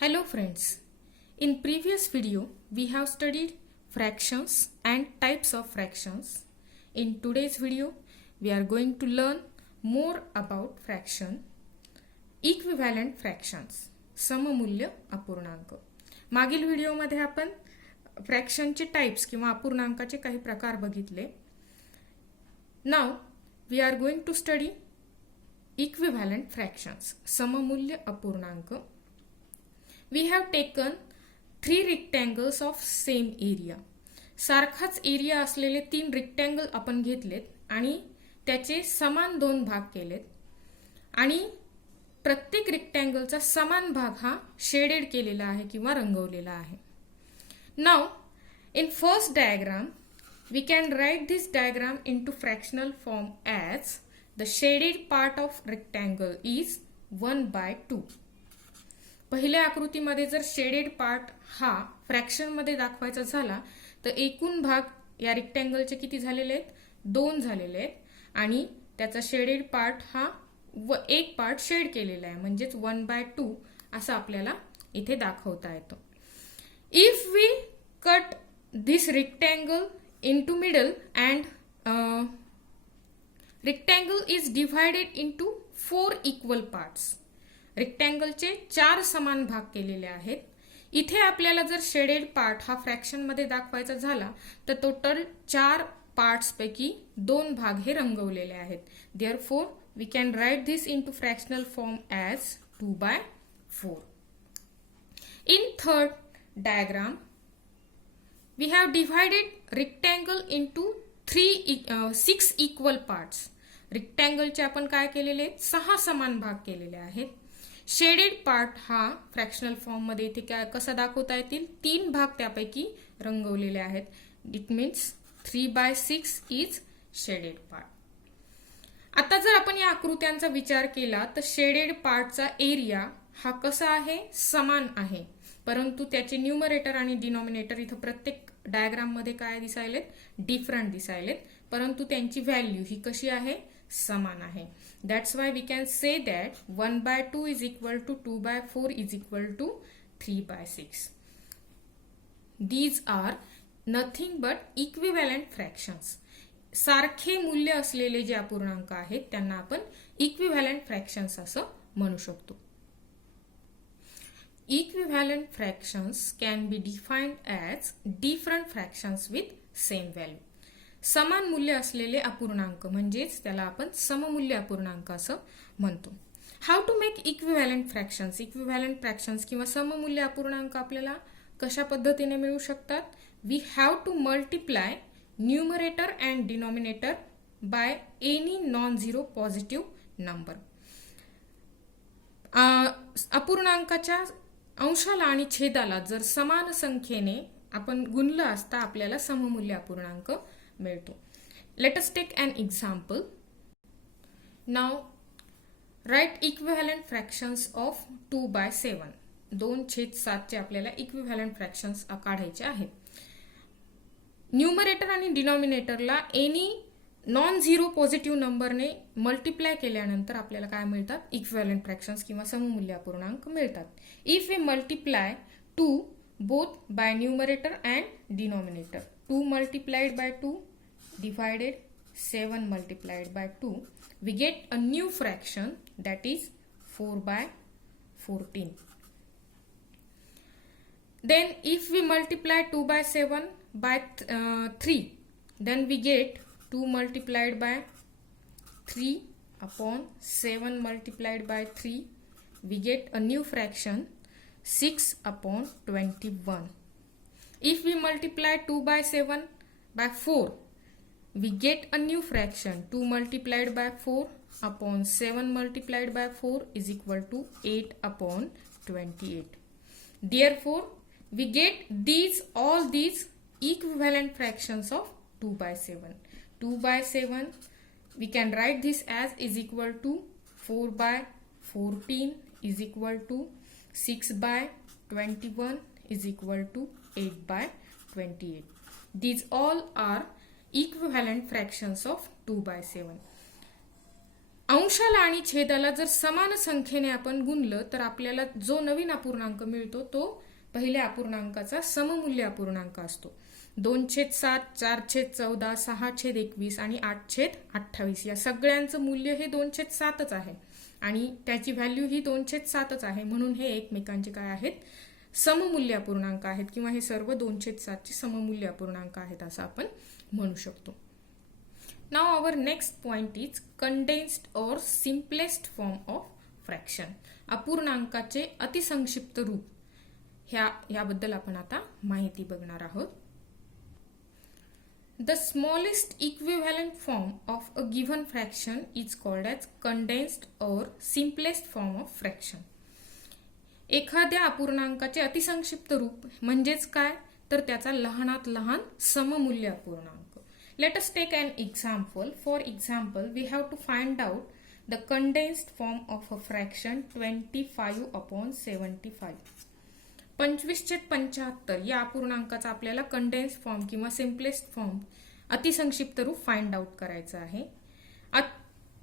Hello friends, in previous video we have studied fractions and types of fractions. In today's video we are going to learn more about fraction, equivalent fractions, सममूल्य अपूर्णांक. मागील व्हिडिओमध्ये आपण फ्रॅक्शनचे types किंवा अपूर्णांकाचे काही प्रकार बघितले. Now we are going to study equivalent fractions, सममूल्य अपूर्णांक. We have taken 3 rectangles of same area. सारखाच एरिया असलेले 3 रेक्टँगल आपण घेतलेत आणि त्याचे समान 2 भाग केलेत आणि प्रत्येक रेक्टँगलचा समान भाग हा शेडेड केलेला आहे किंवा रंगवलेला आहे. Now in first diagram we can write this diagram into fractional form as the shaded part of rectangle is 1/2. पहिल्या आकृतीमध्ये जर शेडेड पार्ट हा फ्रॅक्शन मध्ये दाखवायचा झाला तर एकूण भाग या रेक्टँगलचे किती झालेले आहेत? 2 झालेले आहेत आणि त्याचा शेडेड पार्ट हा एक पार्ट शेड केलेला आहे, म्हणजेच 1/2 असं आपल्याला इथे दाखवता येतो. If we cut this rectangle into middle and rectangle is divided into 4 equal parts. रेक्टँगलचे 4 समान भाग केलेले आहेत. इथे आपल्याला जर शेडेड पार्ट हा फ्रॅक्शन मध्ये दाखवायचा झाला तर टोटल 4 पार्ट्स पैकी 2 भाग हे रंगवलेले आहेत. Therefore we can write this into fractional form as 2/4. In third diagram we have divided rectangle into 6 equal parts. रेक्टँगलचे आपण काय केलेले आहेत? 6 समान भाग केलेले आहेत. शेडेड पार्ट हा फ्रॅक्शनल फॉर्म मध्ये इथे काय कसा दाखवता येतील? 3 भाग त्यापैकी रंगवलेले आहेत. It means 3/6 is shaded part. आता जर आपण या आकृत्यांचा विचार केला तर शेडेड पार्टचा एरिया हा कसा आहे? समान आहे, परंतु त्याचे न्यूमरेटर आणि डिनॉमिनेटर इथं प्रत्येक डायग्राम मध्ये काय दिसायलेत? डिफरंट दिसायलेत, परंतु त्यांची व्हॅल्यू ही कशी आहे? समान आहे. That's why we can say that 1/2 is equal to 2/4 is equal to 3/6. These are nothing but equivalent fractions. सारखे मूल्य असलेले जे अपूर्णांक आहेत त्यांना आपण इक्विव्हॅलंट फ्रॅक्शन्स असं म्हणू शकतो. Equivalent fractions can be defined as different fractions with same value. समान मूल्य असलेले अपूर्णांक म्हणजेच त्याला आपण सममूल्य अपूर्णांक असं म्हणतो. How to make equivalent fractions. Equivalent fractions किंवा सममूल्य अपूर्णांक आपल्याला कशा पद्धतीने मिळू शकतात? We have to multiply numerator and denominator by any non zero positive number. अपूर्णांकाच्या अंशाला आणि छेदाला जर समान संख्येने आपण गुणलं असता आपल्याला सममूल्य अपूर्णांक मिळतो. Let us take an example. Now write equivalent fractions of 2/7. 2/7 चे आपल्याला इक्विव्हॅलंट फ्रॅक्शन्स काढायचे आहेत. न्यूमरेटर आणि डिनॉमिनेटरला एनी नॉन झिरो पॉझिटिव्ह नंबरने मल्टिप्लाय केल्यानंतर आपल्याला काय मिळतात? इक्विव्हॅलंट फ्रॅक्शन्स किंवा सममूल्य अपूर्णांक मिळतात. If we multiply 2 both by numerator and denominator, 2 multiplied by 2 divided 7 multiplied by 2, we get a new fraction that is 4/14. Then if we multiply 2/7 by 3, then we get 2 multiplied by 3 upon 7 multiplied by 3, we get a new fraction 6/21. If we multiply 2/7 by 4, we get a new fraction 2 multiplied by 4 upon 7 multiplied by 4 is equal to 8/28. Therefore, we get all these equivalent fractions of 2/7. 2/7 we can write this as is equal to 4/14 is equal to 6/21 is equal to 8/28. These all are equivalent fractions of 2/7. अंशाला आणि छेदाला जर समान संख्येने आपण गुणलं तर आपल्याला जो नवीन अपूर्णांक मिळतो तो पहिल्या अपूर्णांकाचा सममूल्य अपूर्णांक असतो. 2/7, 4/14, 6/21 आणि 8/28 या सगळ्यांचं मूल्य हे 2/7च आहे आणि त्याची व्हॅल्यू ही 2/7च आहे. म्हणून हे एकमेकांचे काय आहेत, सममूल्य अपूर्णांक आहेत किंवा हे सर्व 2/7 चे सममूल्य अपूर्णांक आहेत असं आपण म्हणू शकतो. Now our next point is condensed or simplest form of fraction. अपूर्णांकाचे अतिसंक्षिप्त रूप याबद्दल आपण आता माहिती बघणार आहोत. The smallest equivalent form of a given fraction is called as condensed or simplest form of fraction. एखाद्या अपूर्णांकाचे अतिसंक्षिप्त रूप म्हणजेच काय, तर त्याचा लहानात लहान सममूल्य अपूर्णांक. Let us take an example. For example, we have to find out the condensed form of a fraction 25/75. 25/75 या अपूर्णांकाचा आपल्याला कंडेन्स्ड फॉर्म किंवा सिम्पलेस्ट फॉर्म अतिसंक्षिप्त रूप फाइंड आउट करायचं आहे.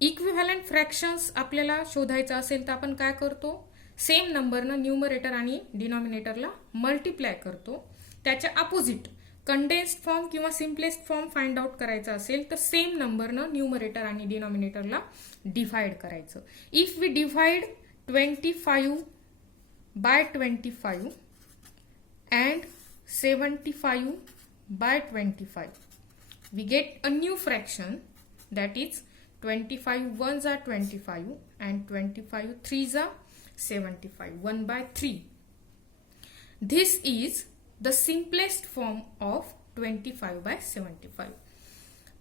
इक्विव्हॅलंट फ्रॅक्शन्स आपल्याला शोधायचं असेल तर आपण काय करतो, सेम नंबरनं न्यूमरेटर आणि डिनॉमिनेटरला मल्टिप्लाय करतो. त्याच्या अपोजिट कंडेन्स्ड फॉर्म किंवा सिम्पलेस्ट फॉर्म फाइंड आउट करायचा असेल तर सेम नंबरनं न्यूमरेटर आणि डिनॉमिनेटरला डिव्हाइड करायचं. If we divide 25/25 and 75/25, we get a new fraction that is 25 1s are 25 and 25 3s are 75, 1/3. This is the simplest form of 25/75.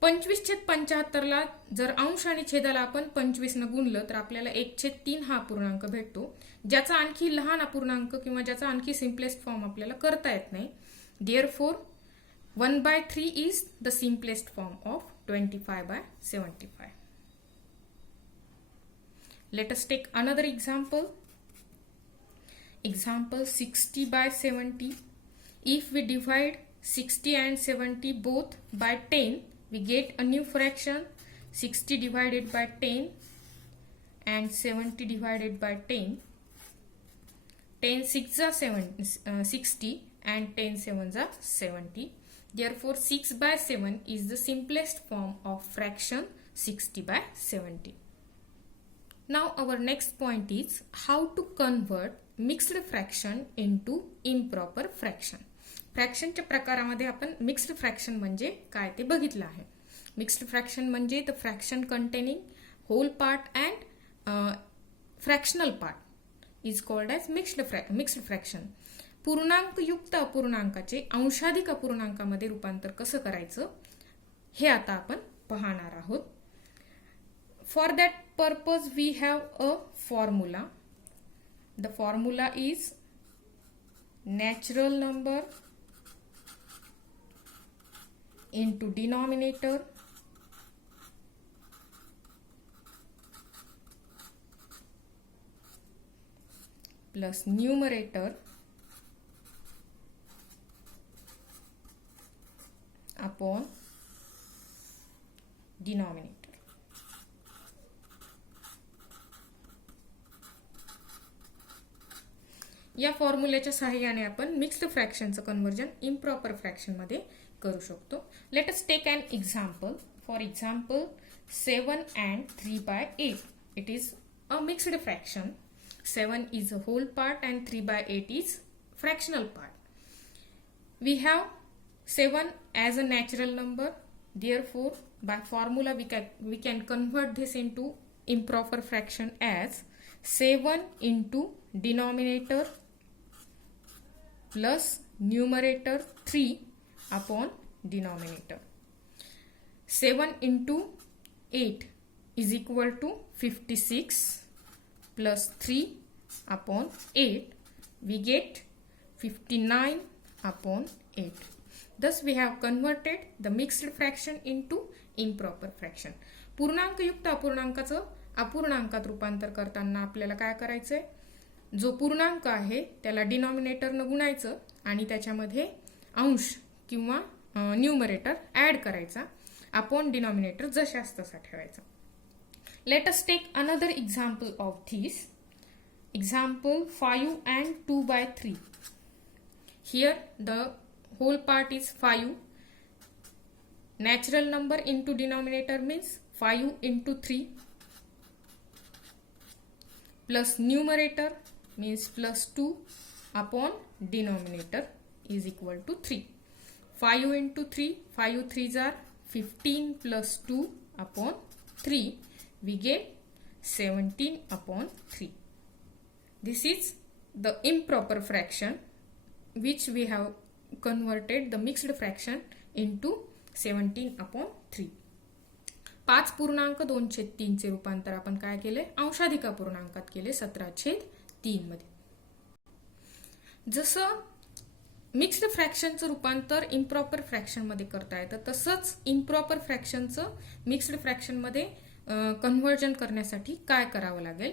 25/75 ला जर अंश आणि छेदाला आपण 25 न गुणलं तर आपल्याला 1/3 हा अपूर्णांक भेटतो, ज्याचा आणखी लहान अपूर्णांक किंवा ज्याचा आणखी सिम्पलेस्ट फॉर्म आपल्याला करता येत नाही. Therefore 1/3 is the simplest form of 25/75. Let us take another example. Example 60/70. If we divide 60 and 70 both by 10, we get a new fraction 60 divided by 10 and 70 divided by 10. 10 6s are 60 and 10 7s are 70. Therefore 6/7 is the simplest form of fraction 60/70. Now our next point is how to convert mixed fraction into improper fraction. फ्रॅक्शनच्या प्रकारामध्ये आपण mixed fraction म्हणजे काय ते बघितलं आहे. Mixed fraction म्हणजे the fraction containing whole part and fractional part is called as mixed fraction. पूर्णांकयुक्त अपूर्णांकाचे अंशाधिक अपूर्णांकामध्ये रूपांतर कसं करायचं हे आता आपण पाहणार आहोत. For that purpose we have a formula. The formula is natural number into denominator plus numerator upon denominator. या फॉर्म्युल्याच्या सहाय्याने आपण मिक्स्ड फ्रॅक्शनचं कन्वर्जन इम्प्रॉपर फ्रॅक्शन मध्ये करू शकतो. Let us take an example. For example 7 and 3/8. It is a mixed fraction. 7 is a whole part and 3/8 is fractional part. We have 7 as a natural number. Therefore, by formula we can convert this into improper fraction as 7 into denominator plus numerator 3 upon denominator. 7 into 8 is equal to 56 plus 3 upon 8. We get 59 upon 8. Thus we have converted the mixed fraction into improper fraction. पूर्णांकयुक्त अपूर्णांकाचं अपूर्णांकात रूपांतर करताना आपल्याला काय करायचंय, जो पूर्णांक आहे त्याला डिनॉमिनेटरनं गुणायचं आणि त्याच्यामध्ये अंश किंवा न्यूमरेटर ऍड करायचा. अपॉन डिनॉमिनेटर जशास तसा ठेवायचा. Let us take another example of this. Example 5 and 2 by 3. Here the whole part is 5. Natural number into denominator means 5 into 3 plus numerator means plus 2 upon denominator is equal to 3. 5 into 3, 5 3s are 15 plus 2 upon 3, we get 17 upon 3. This is the improper fraction which we have converted the mixed fraction into 17 upon 3. 5.2/3 चे रूपांतर आपण काय केले, अंशाधिक पूर्णांकात केले 17/3 मध्ये. जसं mixed फ्रॅक्शनचं रूपांतर improper fraction मध्ये करता येतं, तसंच इम्प्रॉपर फ्रॅक्शनचं मिक्स्ड फ्रॅक्शन मध्ये कन्व्हर्जन करण्यासाठी काय करावं लागेल,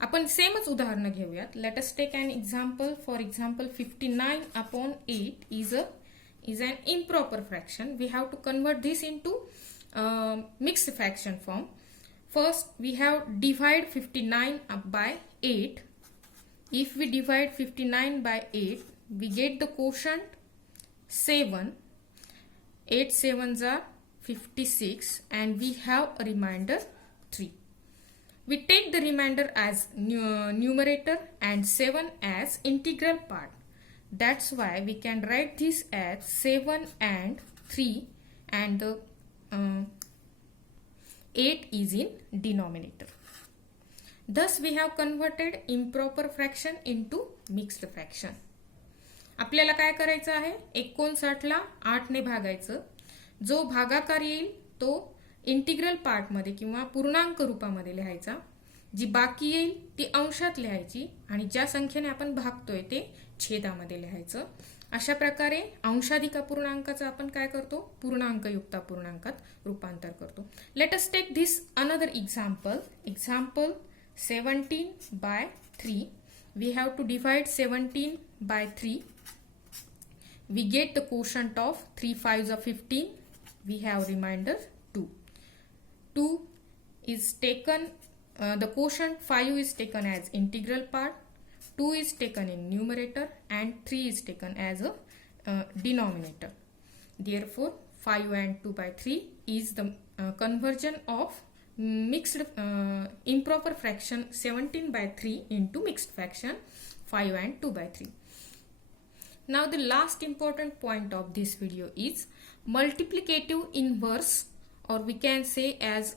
आपण सेमच उदाहरण घेऊयात. Let us take an example. For example 59/8 is an improper fraction. We have to convert this into mixed fraction form. First we have divide 59 by 8. If we divide 59 by 8, we get the quotient 7. 8 7s are 56 and we have a remainder 3. We take the remainder as numerator and 7 as integral part. That's why we can write this as 7 and 3 and the 8 is in denominator. Thus we have converted improper fraction into mixed fraction. आपल्याला काय करायचं आहे, 59 ला 8 ने भागायचं. जो भागाकार येईल तो इंटिग्रल पार्ट मध्ये किंवा पूर्णांक रूपामध्ये लिहायचा. जी बाकी येईल ती अंशात लिहायची आणि ज्या संख्येने आपण भागतोय ते छेदामध्ये लिहायचं. अशा प्रकारे अंशाधिक अपूर्णांकाचं आपण काय करतो, पूर्णांकयुक्त अपूर्णांकात रूपांतर करतो. Let us take this another example. Example 17/3. We have to divide 17 by 3. We get the quotient of 3 5s are 15. We have remainder 2. 2 is taken, the quotient 5 is taken as integral part, 2 is taken in numerator and 3 is taken as a denominator. Therefore 5 and 2 by 3 is the conversion of mixed improper fraction 17/3 into mixed fraction 5 and 2 by 3. Now the last important point of this video is multiplicative inverse, or we can say as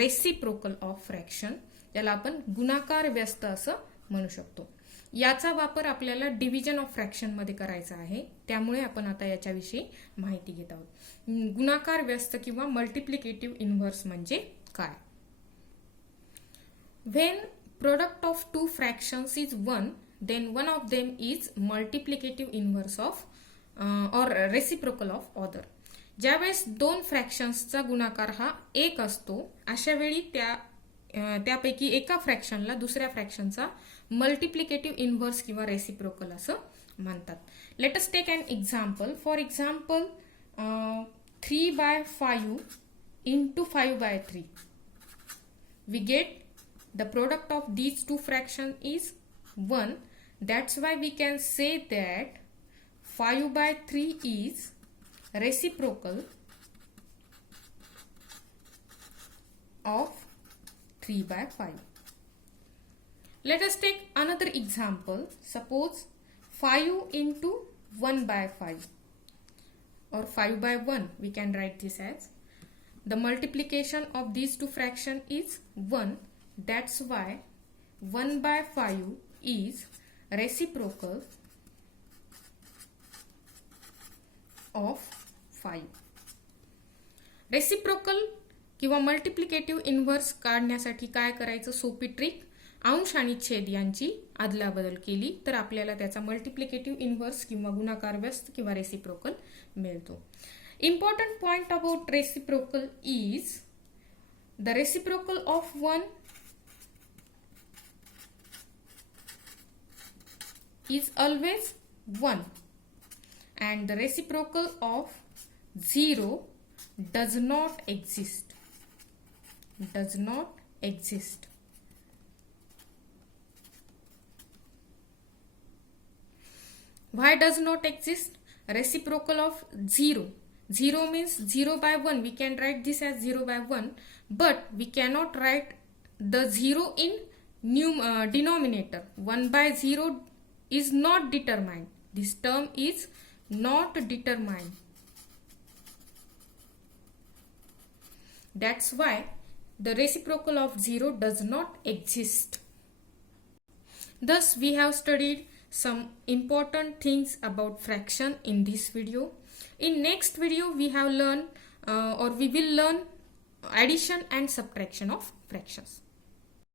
reciprocal of fraction. याला आपण गुणाकार व्यस्त असं म्हणू शकतो. याचा वापर आपल्याला डिव्हिजन ऑफ फ्रॅक्शन मध्ये करायचा आहे, त्यामुळे आपण आता याच्याविषयी माहिती घेत आहोत. गुणाकार व्यस्त किंवा मल्टिप्लिकेटिव्ह इन्व्हर्स म्हणजे काय. When product of two fractions is 1, then one of them is multiplicative inverse of or reciprocal of other. ज्यावेळेस दोन फ्रॅक्शन्सचा गुणाकार हा 1 असतो, अशा वेळी त्यापैकी एका फ्रॅक्शनला दुसऱ्या फ्रॅक्शनचा मल्टिप्लिकेटिव्ह इन्व्हर्स किंवा रेसिप्रोकल असं म्हणतात. Let us take an example. For example 3/5 into 5/3. We get the product of these two fractions is 1. That's why we can say that 5/3 is reciprocal of 3/5. Let us take another example. Suppose 5 into 1/5 or 5/1. We can write this as the multiplication of these two fractions is 1. That's why 1/5 is reciprocal of 5. Reciprocal किंवा multiplicative inverse काढण्यासाठी काय करायचं, सोपी trick. अंश आणि छेद यांची अदलाबदल केली तर आपल्याला त्याचा मल्टिप्लिकेटिव्ह इन्व्हर्स किंवा गुणाकार व्यस्त किंवा रेसिप्रोकल मिळतो. Important point about reciprocal is the reciprocal of 1 is always 1 and the reciprocal of 0 does not exist. exist. Why does not exist? Reciprocal of 0. 0 means 0 by 1. We can write this as 0 by 1, but we cannot write the 0 in denominator. 1 by 0 is not determined. This term is not determined. That's why the reciprocal of 0 does not exist. Thus, we have studied some important things about fraction in this video. In next video, we will learn addition and subtraction of fractions.